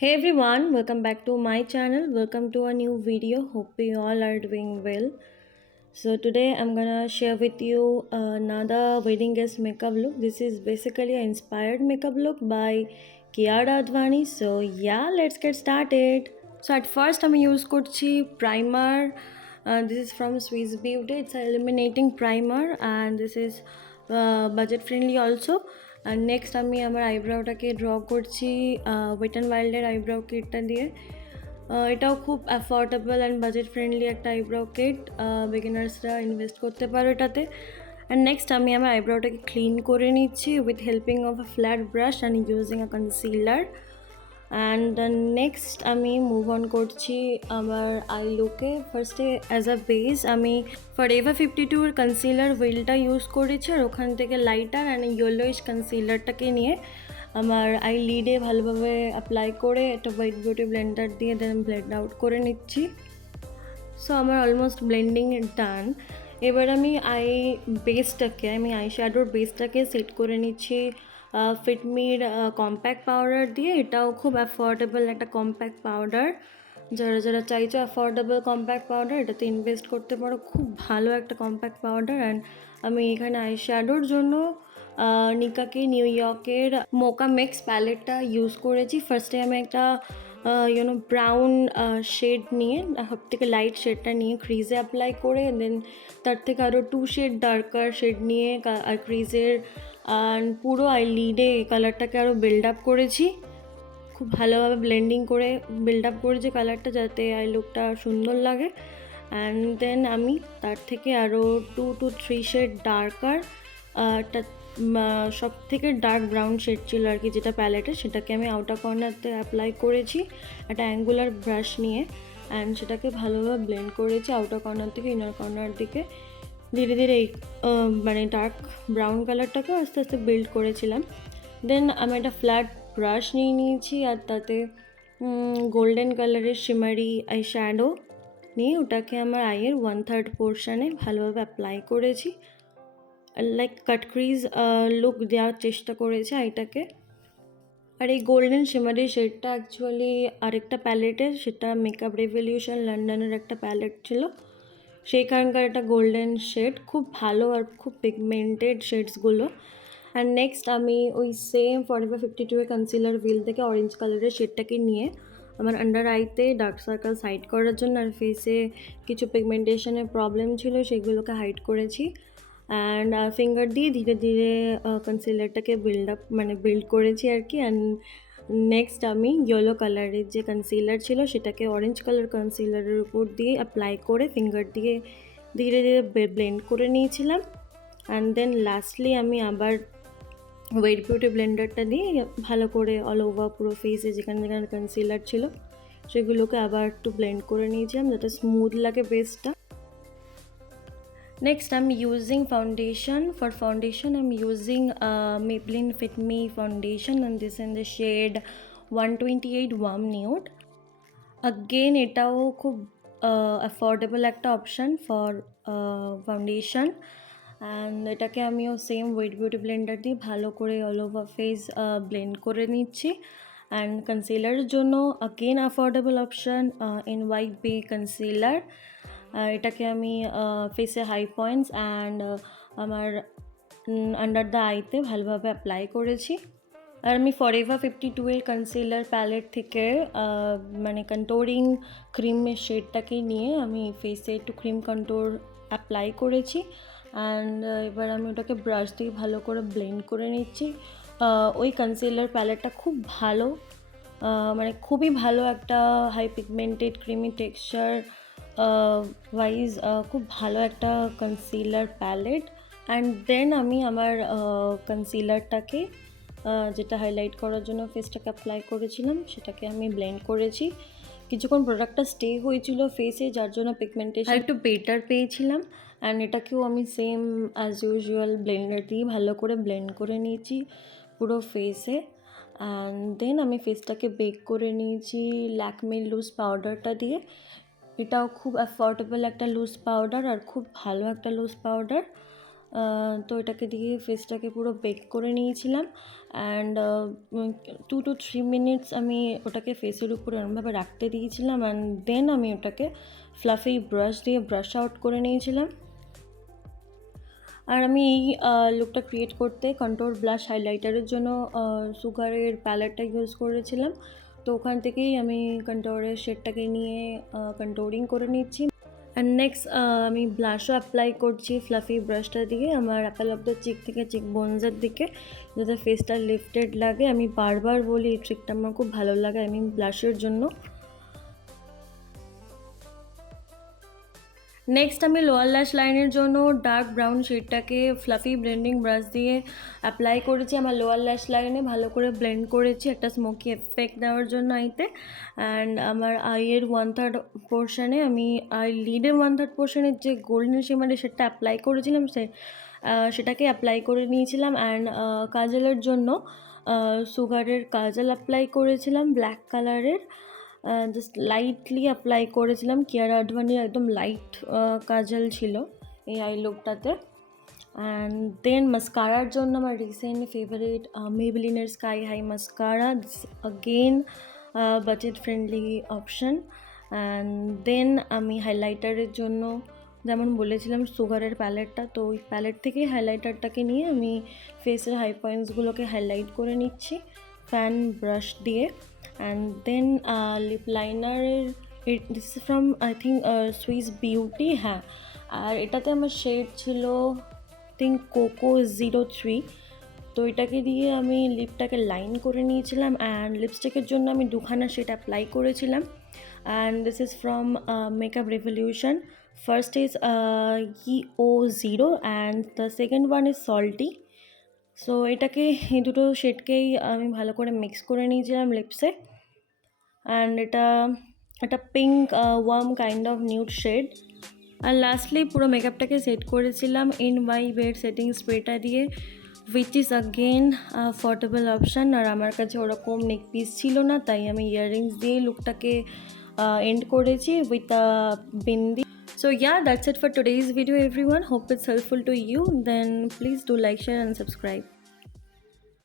Hey everyone, welcome back to my channel. Welcome to a new video. Hope you all are doing well. So today I'm gonna share with you another wedding guest makeup look. This is basically an inspired makeup look by Kiara Advani. So yeah, let's get started. So at first আমি use করছি primer. This is from Swiss Beauty. It's a illuminating primer and this is budget friendly also. And next আমি আমার আইব্রাউটাকে draw করছি wait and ওয়াইল্ডের eyebrow কিটটা দিয়ে। এটাও খুব affordable and budget friendly একটা eyebrow kit, বিগিনার্সরা invest করতে পারো এটাতে। অ্যান্ড নেক্সট আমি আমার আইব্রাউটাকে ক্লিন করে নিচ্ছি with helping of a flat brush and using a concealer. And next আমি মুভ অন করছি আমার আই লুকে। ফার্স্টে অ্যাজ আ বেস আমি ফরএভার 52 এর কনসিলার হুইলটা ইউজ করেছি, আর ওখান থেকে লাইটার অ্যান্ড ইয়েলোইশ কনসিলারটাকে নিয়ে আমার আই লিডে ভালোভাবে অ্যাপ্লাই করে একটা হোয়াইট বিউটি ব্লেন্ডার দিয়ে দেন ব্লেন্ড আউট করে নিচ্ছি। সো আমার অলমোস্ট ব্লেন্ডিং ডান। এবার আমি আই শ্যাডোর বেসটাকে সেট করে নিচ্ছি ফিটমির কম্প্যাক্ট পাউডার দিয়ে। এটাও খুব অ্যাফোর্ডেবল একটা কম্প্যাক্ট পাউডার। যারা যারা চাইছো অ্যাফোর্ডেবল কম্প্যাক্ট পাউডার, এটাতে ইনভেস্ট করতে পারো। খুব ভালো একটা কম্প্যাক্ট পাউডার। অ্যান্ড আমি এখানে আই শ্যাডোর জন্য নিকাকে নিউ ইয়র্কের মোকা মিক্স প্যালেটটা ইউজ করেছি। ফার্স্টে আমি একটা ব্রাউন শেড নিয়ে, সব থেকে লাইট শেডটা নিয়ে ক্রিজে অ্যাপ্লাই করে, দেন তার থেকে আরও 2 শেড ডার্কার শেড নিয়ে আর ক্রিজের পুরো আই লিডে এই কালারটাকে আরও বিল্ড আপ করেছি। খুব ভালোভাবে ব্লেন্ডিং করে বিল্ড আপ করেছি কালারটা, যাতে আই লুকটা সুন্দর লাগে। অ্যান্ড দেন আমি তার থেকে আরও 2 to 3 শেড ডার্কার, সব থেকে ডার্ক ব্রাউন শেড ছিল আর কি যেটা প্যালেটে, সেটাকে আমি আউটার কর্নারতে অ্যাপ্লাই করেছি একটা অ্যাঙ্গুলার ব্রাশ নিয়ে। অ্যান্ড সেটাকে ভালোভাবে ব্লেন্ড করেছি আউটার কর্নার থেকে ইনার কর্নার দিকে। ধীরে ধীরে এই মানে ডার্ক ব্রাউন কালারটাকেও আস্তে আস্তে বিল্ড করেছিলাম। দেন আমি একটা ফ্ল্যাট ব্রাশ নিয়ে নিয়েছি, আর তাতে গোল্ডেন কালারের শিমারি আই শ্যাডো নিয়ে ওটাকে আমার আইয়ের 1/3 পোর্শানে ভালোভাবে অ্যাপ্লাই করেছি। লাইক কাট ক্রিজ লুক দেওয়ার চেষ্টা করেছে আইটাকে। আর এই গোল্ডেন শিমারি শেডটা অ্যাকচুয়ালি আরেকটা প্যালেটের, সেটা মেকআপ রেভলিউশন লন্ডনের একটা প্যালেট ছিল, সেইখানকার একটা গোল্ডেন শেড। খুব ভালো আর খুব পিগমেন্টেড শেডসগুলো। অ্যান্ড নেক্সট আমি ওই সেম ফরএভার 52 এর কনসিলার হুইল থেকে অরেঞ্জ কালারের শেডটাকে নিয়ে আমার আন্ডার আইতে ডার্ক সার্কেল হাইড করার জন্য আর ফেসে কিছু পিগমেন্টেশনের প্রবলেম ছিল সেগুলোকে হাইড করেছি। অ্যান্ড ফিঙ্গার দিয়ে ধীরে ধীরে কনসিলারটাকে বিল্ড করেছি আর কি। অ্যান্ড নেক্সট আমি ইয়েলো কালারের যে কনসিলার ছিল সেটাকে অরেঞ্জ কালার কনসিলারের উপর দিয়ে অ্যাপ্লাই করে ফিঙ্গার দিয়ে ধীরে ধীরে ব্লেন্ড করে নিয়েছিলাম। অ্যান্ড দেন লাস্টলি আমি আবার হোয়াইট বিউটি ব্লেন্ডারটা দিয়ে ভালো করে অল ওভার পুরো ফেসে যেখানে যেখানে কনসিলার ছিল সেগুলোকে আবার একটু ব্লেন্ড করে নিয়েছিলাম যাতে স্মুথ লাগে বেসটা। Next, I'm using foundation. For foundation, I'm using Maybelline Fit Me foundation, and this in the shade 128 Warm Nude. Again, এটাও খুব অ্যাফোর্ডেবল একটা অপশান ফর ফাউন্ডেশন। অ্যান্ড এটাকে আমিও সেম ওয়েট বিউটি ব্লেন্ডার দিয়ে ভালো করে অল ওভার ফেস ব্লেন্ড করে নিচ্ছি। অ্যান্ড কনসিলারের জন্য again affordable option in white বে কনসিলার। এটাকে আমি ফেসে হাই পয়েন্টস অ্যান্ড আমার আন্ডার দ্য আইতে ভালোভাবে অ্যাপ্লাই করেছি। আর আমি ফরএভার 52 এর কনসিলার প্যালেট থেকে মানে কন্ট্রোরিং ক্রিমের শেডটাকে নিয়ে আমি ফেসে একটু ক্রিম কন্ট্রোর অ্যাপ্লাই করেছি। অ্যান্ড এবার আমি ওটাকে ব্রাশ দিয়ে ভালো করে ব্লেন্ড করে নিচ্ছি। ওই কনসিলার প্যালেটটা খুব ভালো, মানে খুবই ভালো একটা high pigmented creamy texture wise খুব ভালো একটা কনসিলার প্যালেট। অ্যান্ড দেন আমি আমার কনসিলারটাকে যেটা হাইলাইট করার জন্য ফেসটাকে অ্যাপ্লাই করেছিলাম সেটাকে আমি ব্লেন্ড করেছি। কিছুক্ষণ প্রোডাক্টটা স্টে হয়েছিল ফেসে, যার জন্য পিগমেন্টেশন একটু বেটার পেয়েছিলাম। অ্যান্ড এটাকেও আমি সেম অ্যাজ ইউজুয়াল ব্লেন্ডার দিয়ে ভালো করে ব্লেন্ড করে নিয়েছি পুরো ফেসে। অ্যান্ড দেন আমি ফেসটাকে বেক করে নিয়েছি ল্যাকমির লুজ পাউডারটা দিয়ে। এটাও খুব অ্যাফোর্ডেবল একটা লুজ পাউডার আর খুব ভালো একটা লুজ পাউডার। তো এটাকে দিয়ে ফেসটাকে পুরো বেক করে নিয়েছিলাম। অ্যান্ড 2 to 3 মিনিটস আমি ওটাকে ফেসের উপরে এরমভাবে রাখতে দিয়েছিলাম। অ্যান্ড দেন আমি ওটাকে ফ্লাফি ব্রাশ দিয়ে ব্রাশ আউট করে নিয়েছিলাম। আর আমি এই লুকটা ক্রিয়েট করতে কন্ট্রোল ব্লাশ হাইলাইটারের জন্য সুগারের প্যালেটটা ইউজ করেছিলাম। তো ওখান থেকেই আমি কন্ট্রোলের শেডটাকে নিয়ে কন্ট্রোলিং করে নিচ্ছি। অ্যান্ড নেক্সট আমি ব্লাশও অ্যাপ্লাই করছি ফ্লাফি ব্রাশটা দিয়ে আমার অ্যাপেল অফ দ্য চিক থেকে চিক বোনসের দিকে, যাতে ফেসটা লিফটেড লাগে। আমি বারবার বলি এই ট্রিকটা আমার খুব ভালো লাগে, আই মিন ব্লাশের জন্য। নেক্সট আমি লোয়ার ল্যাশ লাইনের জন্য ডার্ক ব্রাউন শেডটাকে ফ্লাফি ব্লেন্ডিং ব্রাশ দিয়ে অ্যাপ্লাই করেছি আমার লোয়ার ল্যাশ লাইনে, ভালো করে ব্লেন্ড করেছি একটা স্মোকি এফেক্ট দেওয়ার জন্য আইতে। অ্যান্ড আমার আইয়ের 1/3 পোর্শনে, আমি আই লিডের 1/3 পোর্শনের যে গোল্ডেন শিমারে সেটা অ্যাপ্লাই করেছিলাম, সেটাকে অ্যাপ্লাই করে নিয়েছিলাম। অ্যান্ড কাজলের জন্য সুগারের কাজল অ্যাপ্লাই করেছিলাম ব্ল্যাক কালারের, জাস্ট লাইটলি অ্যাপ্লাই করেছিলাম। কিয়ারা আডভানির একদম লাইট কাজল ছিল এই আই লুকটাতে। অ্যান্ড দেন মাস্কারার জন্য আমার রিসেন্ট ফেভারিট মেবেলিনের sky high mascara, this again budget friendly option. And then আমি হাইলাইটারের জন্য যেমন বলেছিলাম সুগারের প্যালেটটা, তো ওই প্যালেট থেকেই হাইলাইটারটাকে নিয়ে আমি ফেসের হাই পয়েন্টসগুলোকে হাইলাইট করে নিচ্ছি ফ্যান ব্রাশ দিয়ে। অ্যান্ড দেন লিপ লাইনারের, this is from I think Swiss beauty, হ্যাঁ। আর এটাতে আমার শেড ছিল থিঙ্ক কোকো 03। তো এটাকে দিয়ে আমি লিপটাকে লাইন করে নিয়েছিলাম। অ্যান্ড লিপস্টিকের জন্য আমি দুখানা শেড অ্যাপ্লাই করেছিলাম। And this is from makeup revolution. First is EO0 and the second one is salty. So এটাকে, এই দুটো শেডকেই আমি ভালো করে মিক্স করে নিয়েছিলাম লিপসে। অ্যান্ড এটা একটা pink warm kind of nude shade. আর লাস্টলি পুরো মেকআপটাকে সেট করেছিলাম NYBEর সেটিং স্প্রেটা দিয়ে, which is again affordable option. আর আমার কাছে ওরকম নেক পিস ছিল না, তাই আমি ইয়াররিংস দিয়ে লুকটাকে এন্ড করেছি with bindi. So yeah, that's it for today's video everyone. Hope it's helpful to you. Then please do like, share and subscribe.